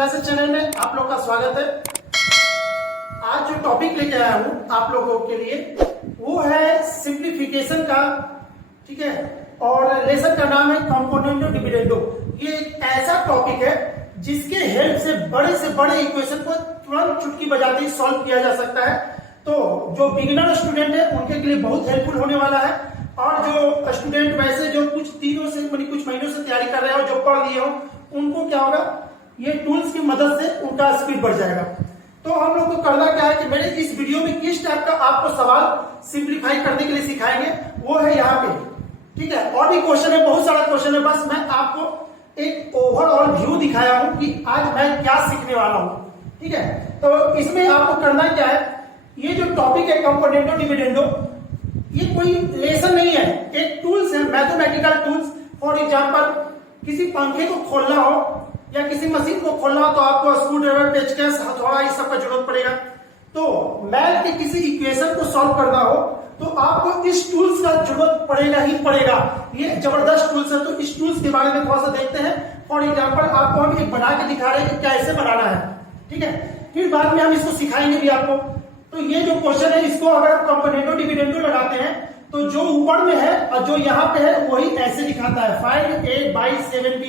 Classes channel में आप लोग का स्वागत है। आज जो टॉपिक लेके आया हूं आप लोगों के लिए वो है सिंप्लीफिकेशन का, ठीक है। और लेसन का नाम है कंपोनेंटो डिविडेंडो। ये एक ऐसा टॉपिक है जिसके हेल्प से बड़े इक्वेशन को तुरंत चुटकी बजाते ही सॉल्व किया जा सकता है। तो जो बिगिनर स्टूडेंट है उनके लिए बहुत हेल्पफुल होने वाला है, और जो स्टूडेंट वैसे जो कुछ महीनों से तैयारी कर रहे हो, जो पढ़ लिए हो, उनको क्या होगा, ये टूल्स की मदद से उनका स्पीड बढ़ जाएगा। तो हम लोग को करना क्या है कि मेरे इस वीडियो में किस टाइप का आपको सवाल सिंप्लीफाई करने के लिए सिखाएंगे वो है यहाँ पे, ठीक है। और भी क्वेश्चन है, बहुत सारा क्वेश्चन है, बस मैं आपको एक ओवरऑल व्यू दिखाया हूं कि आज मैं क्या सीखने वाला हूं, ठीक है। तो इसमें आपको करना क्या है, ये जो टॉपिक है कंपोनेंटो डिविडेंडो, ये कोई लेसन नहीं है, एक टूल्स है, मैथमेटिकल टूल्स। फॉर एग्जांपल किसी पंखे को खोलना हो या किसी मशीन को खोलना हो तो आपको स्क्रू ड्राइवर, पेचकस, हथौड़ा इस सब का जरूरत पड़ेगा। तो मैथ के किसी इक्वेशन को सॉल्व करना हो तो आपको इस टूल्स का जरूरत पड़ेगा ही पड़ेगा। ये जबरदस्त टूल्स है, तो इस टूल्स के बारे में थोड़ा सा देखते हैं। फॉर एग्जांपल आपको हम एक बना के दिखा रहे हैं कि कैसे बनाना है, ठीक है। फिर बाद में हम इसको सिखाएंगे भी आपको। तो ये जो क्वेश्चन है, इसको अगर आप कंपोनेंटो डिविडेंडो लगाते हैं तो जो ऊपर में है और जो यहाँ पे है वही ऐसे दिखाता है 5a/7b,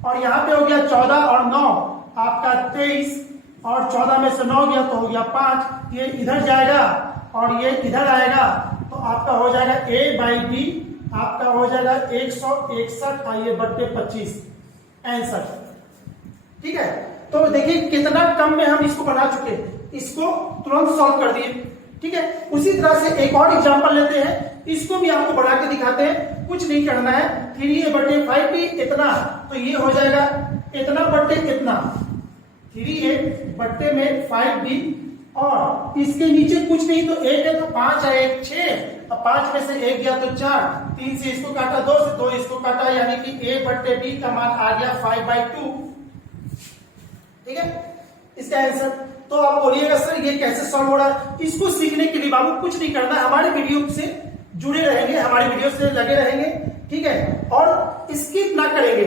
और यहाँ पे हो गया 14 और 9 आपका 23, और 14 में से 9 गया तो हो गया 5। ये इधर जाएगा और ये इधर आएगा तो आपका हो जाएगा a/b, आपका हो जाएगा 161 और ये बट्टे 25 आंसर, ठीक है। तो देखिए कितना कम में हम इसको बना चुके, इसको तुरंत सॉल्व कर दिए, ठीक है। उसी तरह से एक और एग्जांपल लेते हैं, इसको भी आपको बना के दिखाते हैं। कुछ नहीं करना है, 3a/5b इतना, तो ये हो जाएगा इतना बट्टे इतना, 3a में 5b, और इसके नीचे कुछ नहीं तो 1 है तो 5 है, 1 6, और 5 में से 1 गया तो 4, 3 से इसको काटा, 2 से 2 इसको काटा, यानी कि a/b का मान आ गया 5/2, ठीक है। इसका आंसर तो आप बोलिएगा सर ये कैसे सॉल्व हो रहा है। इसको सीखने के लिए बाबू कुछ नहीं करना है, हमारे वीडियो से जुड़े रहेंगे, हमारे वीडियो से लगे रहेंगे, ठीक है, और स्किप ना करेंगे।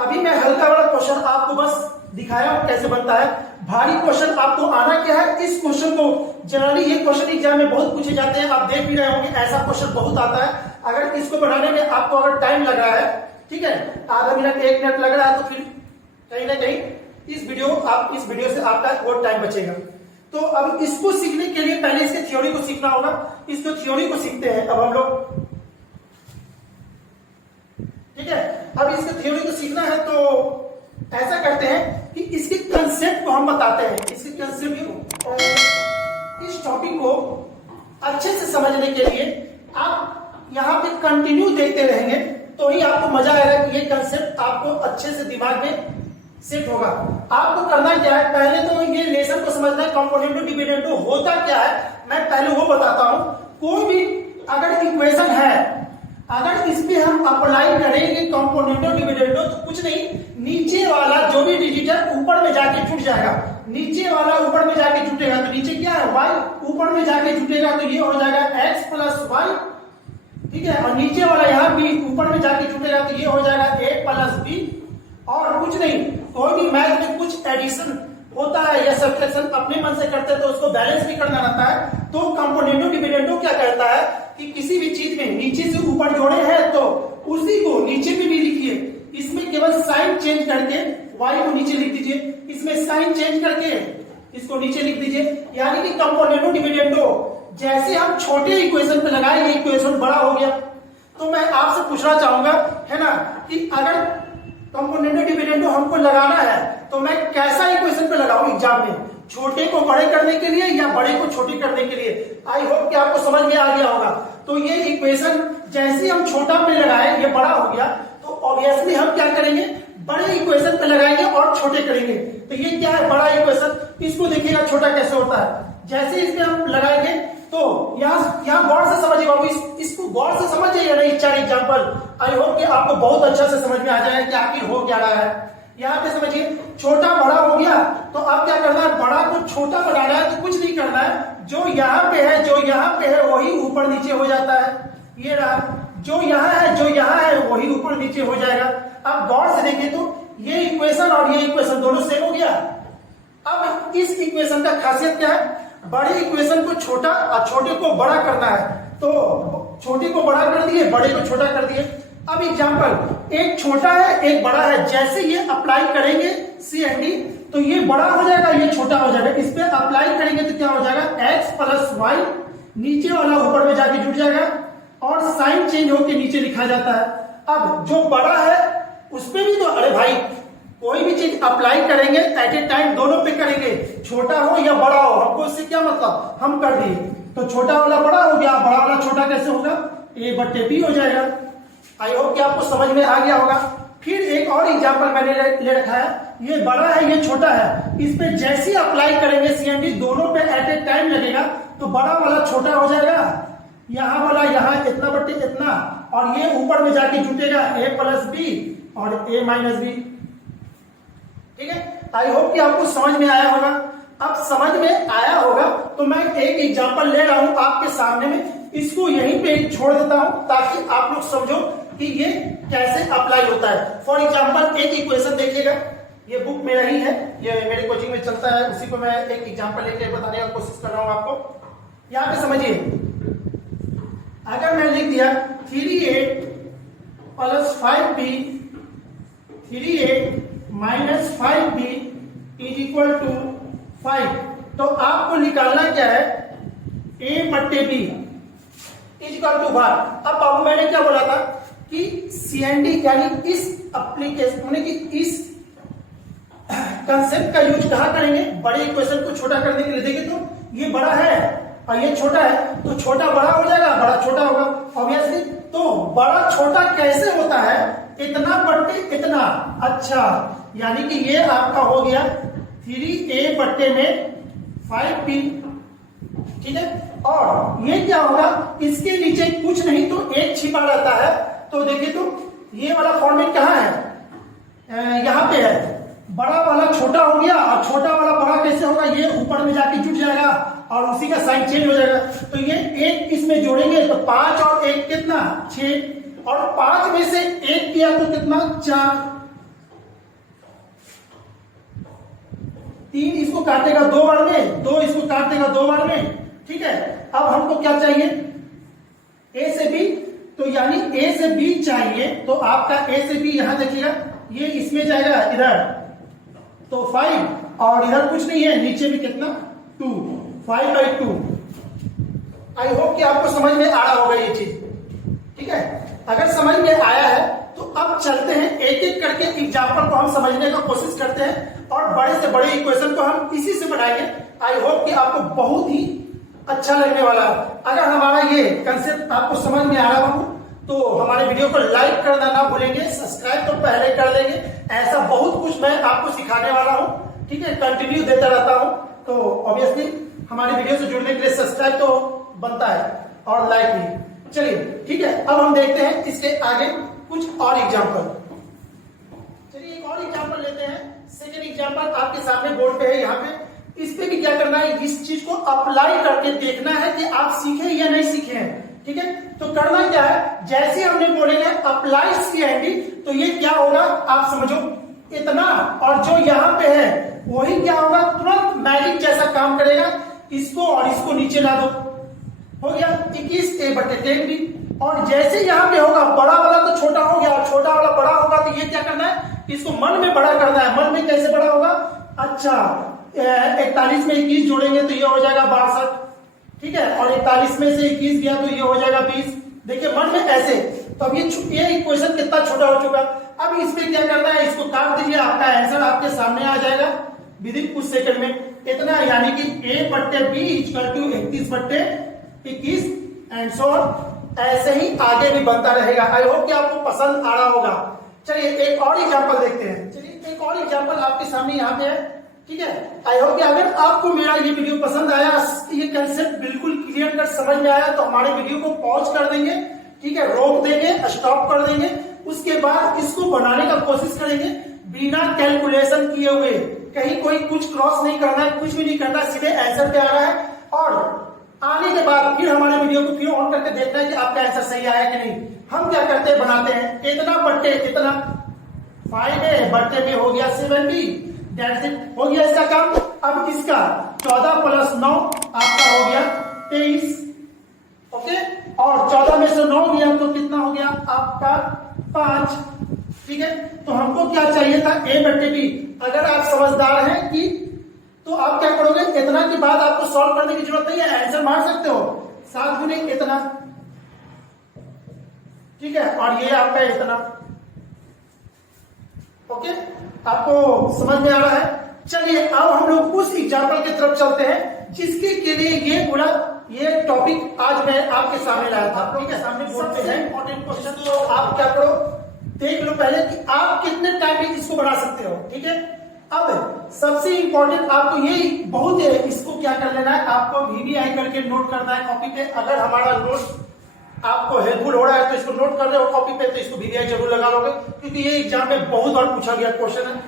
अभी मैं हल्का वाला क्वेश्चन आपको बस दिखाया कैसे बनता है। भारी क्वेश्चन आपको आना क्या है, इस क्वेश्चन को जनरली ये क्वेश्चन एग्जाम में बहुत पूछे जाते हैं, आप देख भी रहे होंगे, ऐसा क्वेश्चन बहुत आता है। अगर इसको बनाने में आपको अगर टाइम लग रहा है, ठीक है, आधा मिनट 1 मिनट लग रहा है, तो फिर कहीं ना कहीं इस वीडियो से आपका वो टाइम बचेगा। तो अब इसको सीखने के लिए पहले इसके थ्योरी को सीखना होगा। इसको थ्योरी को सीखते हैं अब हम लोग, ठीक है। अब इसके थ्योरी को सीखना है तो ऐसा करते हैं कि इसके कंसेप्ट को हम बताते हैं। इसके कंसेप्ट और इस टॉपिक को अच्छे से समझने के लिए आप यहाँ पे कंटिन्यू देखते रहेंगे तो ही आपको मजा आएगा कि ये कंसेप्ट आपको अच्छे से दिमाग में सेट होगा। आपको करना क्या है, पहले तो ये लेसन को समझना है, कंपोनेंटो डिविडेंडो होता क्या है मैं पहले वो बताता हूं। कोई भी अगर इक्वेशन है, अगर इस पे हम अप्लाई करेंगे कंपोनेंटो डिविडेंडो, तो कुछ नहीं, नीचे वाला जो भी डिजिट है ऊपर में जाके जुट जाएगा। नीचे वाला ऊपर में जाके जुटेगा तो नीचे क्या है, y ऊपर में जाके जुटेगा तो ये हो जाएगा x + y, ठीक है। और नीचे वाला यहाँ भी ऊपर में जाके जुटेगा तो ये हो जाएगा a + b। और कुछ नहीं, कोई भी मैथ में कुछ एडिशन होता है या सब्ट्रैक्शन अपने मन से करते हैं तो उसको बैलेंस भी करना रहता है। तो कंपोनेंटो डिविडेंडो क्या करता है कि किसी भी चीज में नीचे से ऊपर जोड़े हैं तो उसी को नीचे में भी लिखिए। इसमें केवल साइन चेंज करके y को नीचे लिख दीजिए, इसमें साइन चेंज करके इसको नीचे लिख दीजिए, यानी कि कंपोनेंटो डिविडेंडो जैसे हम छोटे इक्वेशन पे लगाएंगे इक्वेशन बड़ा हो गया। तो मैं आपसे पूछना चाहूंगा, है ना, कि अगर कंपोनेंटो डिविडेंडो हमको लगाना है तो मैं कैसा इक्वेशन पे लगाऊं एग्जाम में, छोटे को बड़े करने के लिए या बड़े को छोटे करने के लिए। आई होप कि आपको समझ में आ गया होगा। तो ये इक्वेशन जैसे हम छोटा पे लगाए ये बड़ा हो गया, तो ऑब्वियसली हम क्या करेंगे, बड़े इक्वेशन पे लगाएंगे और छोटे करेंगे। तो ये क्या है, बड़ा इक्वेशन, इसको देखिएगा छोटा कैसे होता है। जैसे इसमें हम लगाएंगे तो यहाँ गौर से समझिए बाबू, इसको गौर से समझिए या नहीं, 4 एग्जाम्पल। आई होप कि आपको बहुत अच्छा से समझ में आ जाएगा कि आखिर हो क्या रहा है। यहाँ पे समझिए, छोटा बड़ा हो गया तो अब क्या करना है, बड़ा को छोटा बनाना है। तो कुछ नहीं करना है, जो यहाँ पे है जो यहाँ पे है वही ऊपर नीचे हो जाता है। ये रहा, जो यहाँ है जो यहाँ है वही ऊपर नीचे हो जाएगा। अब गौर से देखें तो ये इक्वेशन और ये इक्वेशन दोनों सेम हो गया। अब इस इक्वेशन का खासियत क्या है, बड़े इक्वेशन को छोटा और छोटे को बड़ा करना है, तो छोटे को बड़ा कर दिए, बड़े को छोटा कर दिए। अब एग्जांपल, एक छोटा है एक बड़ा है, जैसे ये अप्लाई करेंगे सी एंड डी तो ये बड़ा हो जाएगा, ये छोटा हो जाएगा। इस पे अप्लाई करेंगे तो क्या हो जाएगा, एक्स प्लस वाई, नीचे वाला ऊपर में जाके जुड़ जाएगा और साइन चेंज होके नीचे लिखा जाता है। अब जो बड़ा है उस पे भी तो, अरे भाई कोई भी चीज अप्लाई करेंगे एट ए टाइम दोनों पे करेंगे, छोटा हो या बड़ा हो, हमको इससे क्या मतलब, हम कर दिए तो छोटा वाला बड़ा हो गया, बड़ा वाला छोटा कैसे होगा, ए बट्टे बी हो जाएगा। आई होप कि आपको समझ में आ गया होगा। फिर एक और एग्जांपल मैंने ले रखा है, ये बड़ा है ये छोटा है, इस पे जैसे अप्लाई करेंगे सीएनडी दोनों पे एट ए टाइम लगेगा तो बड़ा वाला छोटा हो जाएगा, यहाँ वाला यहाँ इतना बट्टे इतना, और ये ऊपर में जाके जुटेगा ए प्लस बी और ए माइनस बी। ठीक है, आई होप कि आपको समझ में आया होगा। अब समझ में आया होगा तो मैं एक एग्जांपल ले रहा हूं आपके सामने में, इसको यहीं पे छोड़ देता हूं ताकि आप लोग समझो कि ये कैसे अप्लाई होता है। फॉर एग्जांपल एक इक्वेशन देखिएगा, ये बुक मेरा ही है, ये मेरे कोचिंग में चलता है, उसी को मैं एक एग्जांपल लेके बताने की कोशिश कर रहा हूं आपको। यहां पे समझिए, अगर मैं लिख दिया 3a plus 5b 3a minus 5b is equal to 5, तो आपको निकालना क्या है, a बट्टे b इज इक्वल टू भार। अब बाबू मैंने क्या बोला था कि सीएनडी यानी इस एप्लीकेशन यानी कि इस कंसेप्ट का यूज कहां करेंगे, बड़े इक्वेशन को छोटा करने के लिए। देखिए तो ये बड़ा है और ये छोटा है, तो छोटा बड़ा हो जाएगा, बड़ा छोटा होगा ऑब्वियसली। तो बड़ा छोटा कैसे होता है, इतना बट्टे इतना। अच्छा, यानी कि ये आपका हो गया 3a बट्टे में 5b, ठीक है। और ये क्या होगा, इसके नीचे कुछ नहीं तो एक छिपा रहता है, तो देखिए तो ये वाला फॉर्मेट कहाँ है, यहाँ पे है। बड़ा वाला छोटा हो गया और छोटा वाला बड़ा कैसे होगा, ये ऊपर में जाके जुट जाएगा और उसी का साइन चेंज हो जाएगा। तो ये एक इसमें जोड़ेंगे तो 5 और 1 कितना 6, और 5 में से 1 किया तो कितना 4, 3 इसको काटेगा 2 बार में, 2 इसको काट देगा 2 बार में। ठीक है, अब हमको क्या चाहिए, ए से बी, तो यानी ए से बी चाहिए, तो आपका ए से बी यहां देखिएगा, ये इसमें जाएगा इधर, तो 5 और इधर कुछ नहीं है, नीचे भी कितना 2, 5/2। आई होप कि आपको समझ में आ रहा होगा ये चीज। ठीक है, अगर समझ में आया है तो अब चलते हैं एक एक करके एग्जाम्पल को हम समझने का कोशिश करते हैं और बड़े से बड़े इक्वेशन को हम इसी से बनाएंगे। आई होप कि आपको बहुत ही अच्छा लगने वाला है। अगर हमारा ये कंसेप्ट आपको समझ में आ रहा हो तो हमारे वीडियो को लाइक करना ना भूलेंगे, सब्सक्राइब तो पहले कर लेंगे। ऐसा बहुत कुछ मैं आपको सिखाने वाला हूँ, ठीक है, कंटिन्यू देता रहता हूँ, तो ऑब्वियसली हमारे वीडियो से जुड़ने के लिए सब्सक्राइब तो बनता है और लाइक भी। चलिए ठीक है, अब हम देखते हैं इसके आगे कुछ और एग्जाम्पल। चलिए एक और एग्जाम्पल लेते हैं। सेकेंड एग्जाम्पल आपके सामने बोर्ड पे है, यहाँ पे इस पे भी क्या करना है, इस चीज को अप्लाई करके देखना है कि आप सीखे या नहीं सीखे हैं। ठीक है, तो करना क्या है, जैसे हमने बोलेंगे अप्लाई सीएनडी, तो ये क्या होगा आप समझो, इतना, और जो यहाँ पे है वही क्या होगा, तुरंत मैजिक जैसा काम करेगा। इसको और इसको नीचे ला दो, हो गया 21a/10b। और जैसे यहाँ पे होगा, बड़ा वाला तो छोटा हो गया और छोटा वाला बड़ा होगा, तो ये क्या करना है, इसको मन में बड़ा करना है। मन में कैसे बड़ा होगा, अच्छा 41 में 21 जोड़ेंगे तो ये हो जाएगा 62, ठीक है, और 41 में से 21 गया तो ये हो जाएगा 20। देखिए मन में ऐसे, तो अब ये इक्वेशन कितना छोटा हो चुका। अब इस पे क्या करना है, इसको काट दीजिए, आपका आंसर आपके सामने आ जाएगा विद इन कुछ सेकंड में। इतना, यानी कि a/b equal to 31/21 and so ऐसे ही आगे भी बनता रहेगा। आई होप कि आपको पसंद आ रहा होगा। चलिए एक और एग्जांपल देखते हैं। चलिए एक और एग्जांपल आपके सामने यहाँ पे है, ठीक है। आई होप कि अगर आपको मेरा ये वीडियो पसंद आया, ये कंसेप्ट बिल्कुल क्लियर कट समझ में आया, तो हमारे वीडियो को पॉज कर देंगे, ठीक है, रोक देंगे, स्टॉप कर देंगे, उसके बाद इसको बनाने का कोशिश करेंगे बिना कैलकुलेशन किए हुए। कहीं कोई कुछ क्रॉस नहीं करना है, कुछ भी नहीं करना, सीधे आंसर पे आ रहा है, और आने के बाद फिर हमारे वीडियो को फिर ऑन करके देखना है कि आपका आंसर सही आया कि नहीं। हम क्या करते हैं, बनाते हैं इतना बट्टे इतना, 5a बट्टे में हो गया 7b, दैट्स इट, हो गया इसका काम। अब इसका 14 प्लस 9 आपका हो गया 23, ओके, और 14 में से 9 गया तो कितना हो गया आपका 5, ठीक है। तो हमको क्या चाहिए था, a बट्टे b। अगर आप समझदार हैं कि तो आप क्या करोगे, इतना के बाद आपको सॉल्व करने की जरूरत नहीं है, आंसर मार सकते हो, 7 गुने इतना, ठीक है, और ये आपका इतना, ओके, आपको समझ में आ रहा है। चलिए अब हम लोग उस एग्जाम्पल की तरफ चलते हैं जिसके के लिए ये पूरा ये टॉपिक आज मैं आपके सामने लाया था। ठीक है, सामने बोर्ड पे है इंपॉर्टेंट क्वेश्चन, तो आप क्या करो, देख लो पहले कि आप कितने टाइम में इसको बना सकते हो, ठीक है। अब सबसे इंपॉर्टेंट आपको ये बहुत है, इसको क्या कर लेना है, आपको VBI करके नोट करना है कॉपी पे। अगर हमारा नोट आपको हेल्पफुल हो रहा है तो इसको नोट कर रहे हो कॉपी पे, तो इसको VBI जरूर लगा लोगे, क्योंकि ये एग्जाम में बहुत बार पूछा गया क्वेश्चन है।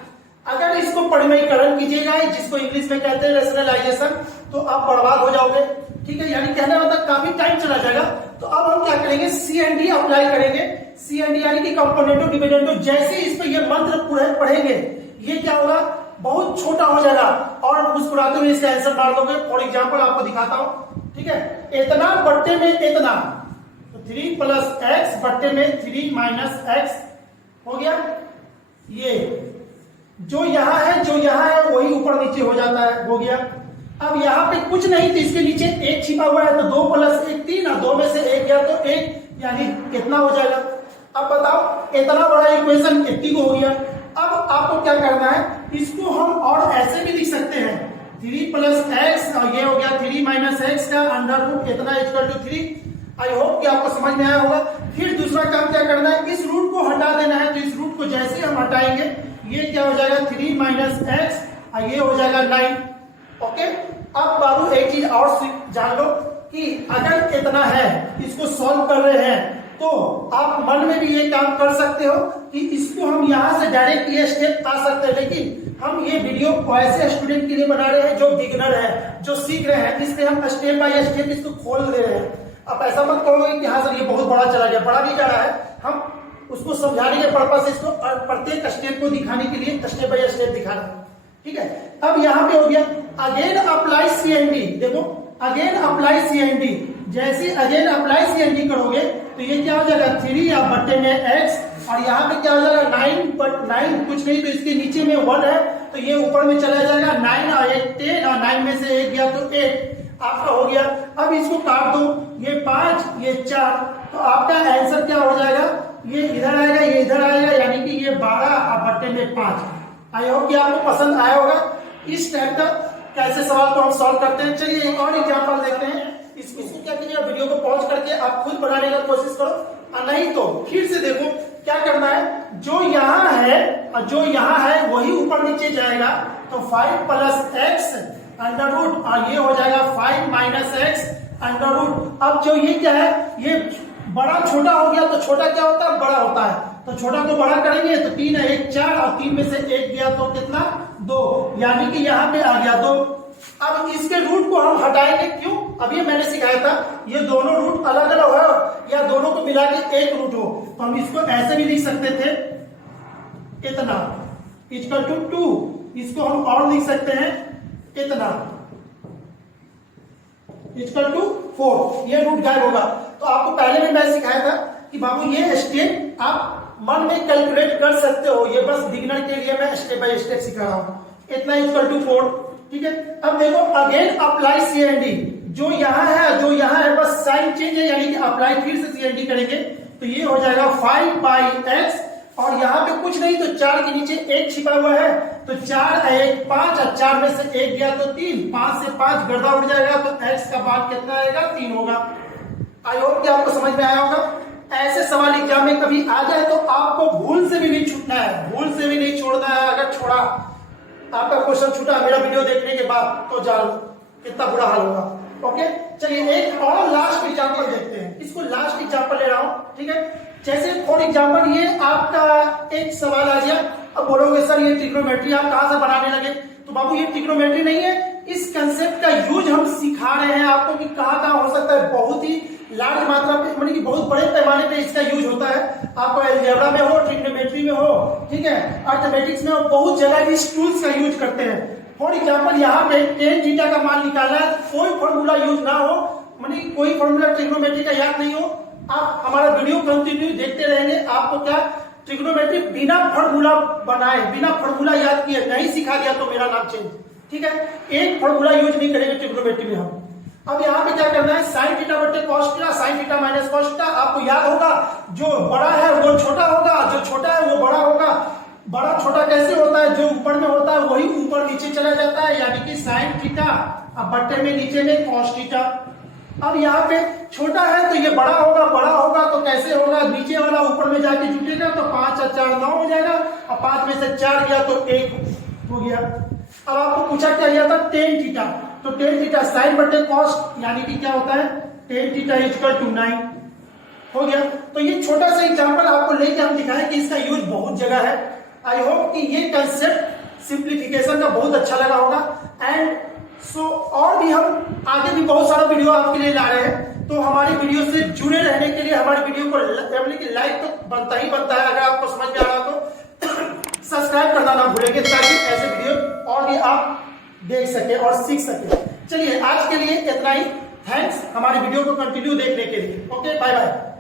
अगर इसको परिमयीकरण कीजिएगा, जिसको इंग्लिश में कहते हैं रेशनलाइजेशन, तो आप बर्बाद हो जाओगे, ठीक है, यानी कहने मतलब काफी टाइम चला जाएगा। तो अब हम क्या करेंगे, CND अप्लाई करेंगे। CND यानी कि कंपोनेंटो डिविडेंडो, जैसे इस पे ये मंत्र पढ़ेंगे, ये क्या होगा, बहुत छोटा हो जाएगा और मुस्कुराते हुए इसका आंसर मार दोगे। फॉर एग्जाम्पल आपको दिखाता हूं, ठीक है, इतना बट्टे में इतना, तो 3 प्लस एक्स बट्टे में 3 माइनस एक्स हो गया। ये जो यहां है वही ऊपर नीचे हो जाता है, हो गया। अब यहाँ पे कुछ नहीं तो इसके नीचे 1 छिपा हुआ है, तो 2 प्लस 1 3, और 2 में से 1 गया तो 1, यानी कितना हो जाएगा। अब बताओ, इतना बड़ा इक्वेशन 80 को हो गया। अब आपको क्या करना है, इसको हम और ऐसे भी लिख सकते हैं, 3 प्लस एक्स, और ये हो गया 3 माइनस एक्स का अंडर रूट इतना इक्वल टू 3। आई होप कि आपको समझ में आया होगा। फिर दूसरा काम क्या करना है, इस रूट को हटा देना है, तो इस रूट को जैसे हम हटाएंगे, ये क्या हो जाएगा 3 माइनस एक्स, और ये हो जाएगा 9, ओके। अब बाबू एक चीज और जान लो कि अगर इतना है, इसको सॉल्व कर रहे हैं, तो आप मन में भी ये काम कर सकते हो कि इसको हम यहां से डायरेक्ट ये स्टेप आ सकते हैं। लेकिन हम ये वीडियो ऐसे स्टूडेंट के लिए बना रहे हैं जो बिगिनर है, जो सीख रहे हैं, इसलिए हम स्टेप बाय स्टेप इसको खोल दे रहे हैं। अब ऐसा मत कहोगे कि हाँ सर ये बहुत बड़ा चला गया, बड़ा भी जा रहा है, हम उसको समझाने के पर्पज से इसको प्रत्येक स्टेप को दिखाने के लिए स्टेप बाय स्टेप दिखा रहे हैं, ठीक है। अब यहाँ पे हो गया अगेन अप्लाई CND, देखो अगेन अप्लाई CND, जैसे अगेन अप्लाई CND करोगे तो ये क्या हो जाएगा 3 या बट्टे में x, और यहाँ पे क्या हो जाएगा 9, बट 9 कुछ नहीं तो इसके नीचे में 1 है, तो ये ऊपर में चला जाएगा 9 और 1 10, और 9 में से 1 गया तो 1 आपका हो गया। अब इसको काट दो, ये 5 ये 4, तो आपका आंसर क्या हो जाएगा, ये इधर आएगा ये इधर आएगा, यानी कि ये 12 और बट्टे में 5। आई होप कि आपको पसंद आया होगा। इस टाइप का कैसे सवाल को हम सॉल्व करते हैं। चलिए एक और एग्जांपल देखते हैं। इसको क्या कीजिए, वीडियो को पॉज करके आप खुद बनाने का कोशिश करो, और नहीं तो फिर से देखो क्या करना है, जो यहाँ है और जो यहाँ है वही ऊपर नीचे जाएगा, तो 5 प्लस एक्स अंडर रूट, और ये हो जाएगा 5 माइनस एक्स अंडर रूट। अब जो ये क्या है, ये बड़ा छोटा हो गया, तो छोटा क्या होता है, बड़ा होता है, तो छोटा को बड़ा करेंगे तो 3 है 1 4, और 3 में से 1 गया तो कितना 2, यानी कि यहाँ पे आ गया 2। अब इसके रूट को हम हटाएंगे, क्यों, अभी मैंने सिखाया था ये दोनों रूट अलग अलग हो या दोनों को मिला के एक रूट हो, तो हम इसको ऐसे भी लिख सकते थे, इतना इक्वल टू 2, इसको हम और लिख सकते हैं इतना इक्वल टू 4, ये रूट गायब होगा। तो आपको पहले भी मैं सिखाया था कि बाबू ये स्टेप आप मन में कैलकुलेट कर सकते हो, ये बस बिगिनर के लिए मैं स्टेप बाय स्टेप सिखा रहा हूं। इतना इक्वल टू 4, ठीक है। अब देखो अगेन अप्लाई CND, जो यहाँ है जो यहाँ है बस साइन चेंज है, यानी कि अप्लाई फिर से CND करेंगे, तो ये हो जाएगा 5 बाई एक्स, और यहाँ पे कुछ नहीं तो 4 के नीचे 1 छिपा हुआ है, तो 4 1 5, और 4 में से 1 गया तो 3, 5 से 5 गर्दा उड़ जाएगा, तो x का मान कितना आएगा 3 होगा। आई होप कि आपको समझ में आया होगा। ऐसे सवाल एग्जाम में कभी आ जाए तो आपको भूल से भी नहीं छूटना है, भूल से भी नहीं छोड़ना है। अगर छोड़ा आपका क्वेश्चन छूटा मेरा वीडियो देखने के बाद, तो जान कितना बुरा हाल होगा। ओके, चलिए एक और लास्ट एग्जांपल देखते हैं। इसको लास्ट एग्जांपल ले रहा हूं, ठीक है। जैसे फॉर एग्जांपल ये आपका एक सवाल आ गया, अब बोलोगे सर ये ट्रिग्नोमेट्री आप कहां से बनाने लगे, तो बाबू ये ट्रिग्नोमेट्री नहीं है, इस कंसेप्ट का यूज हम सिखा रहे हैं आपको कि कहां कहां हो सकता है। बहुत ही लार्ज मात्रा पे मतलब कि बहुत बड़े पैमाने पे इसका यूज होता है। आपको अलजेब्रा में हो, ट्रिग्नोमेट्री में हो, ठीक है, अर्थमेटिक्स में हो, बहुत जगह इस टूल्स का यूज करते हैं। फॉर एग्जाम्पल यहाँ पे टेन थीटा का मान निकालना है, कोई फॉर्मूला यूज ना हो, मतलब कोई फॉर्मूला ट्रिग्नोमेट्री का याद नहीं हो, आप हमारा वीडियो कंटिन्यू देखते रहेंगे। आपको क्या ट्रिग्नोमेट्री बिना फॉर्मूला बनाए, बिना फॉर्मूला याद किए नहीं सिखा दिया तो मेरा नाम चेंज, ठीक है। एक फॉर्मूला यूज नहीं करेंगे ट्रिग्नोमेट्री में हम। अब यहाँ पे क्या करना है, साइन थीटा बटे cos theta, sine theta minus cos theta. आपको याद होगा जो बड़ा है वो छोटा होगा, जो छोटा है वो बड़ा होगा। बड़ा छोटा कैसे होता है, जो ऊपर में होता है वही ऊपर नीचे चला जाता है, यानी कि साइन थीटा, अब बट्टे में नीचे में कॉस थीटा। अब यहाँ पे छोटा है तो ये बड़ा होगा तो कैसे होगा, नीचे वाला ऊपर में जाके जुटेगा तो 5 और 4 9 हो जाएगा, और 5 में से 4 गया तो 1 हो गया। अब आपको पूछा क्या गया था, टेन थीटा, तो टेन थीटा साइन बटे कॉस, यानी कि क्या होता है टेन थीटा इक्वल टू 9 हो गया। तो ये छोटा सा एग्जांपल आपको लेके हम दिखाएं कि इसका यूज बहुत जगह है। आई होप कि ये कंसेप्ट सिंप्लीफिकेशन का बहुत अच्छा लगा होगा। एंड सो और भी हम आगे भी बहुत सारा वीडियो आपके लिए ला रहे हैं, तो हमारी वीडियो से जुड़े रहने के लिए हमारी वीडियो को लाइक तो बनता ही बनता है, अगर आपको समझ में आ रहा तो सब्सक्राइब करना ना भूलेंगे, ताकि ऐसे वीडियो और भी आप देख सके और सीख सके। चलिए आज के लिए इतना ही, थैंक्स हमारी वीडियो को कंटिन्यू देखने के लिए। Okay, bye bye.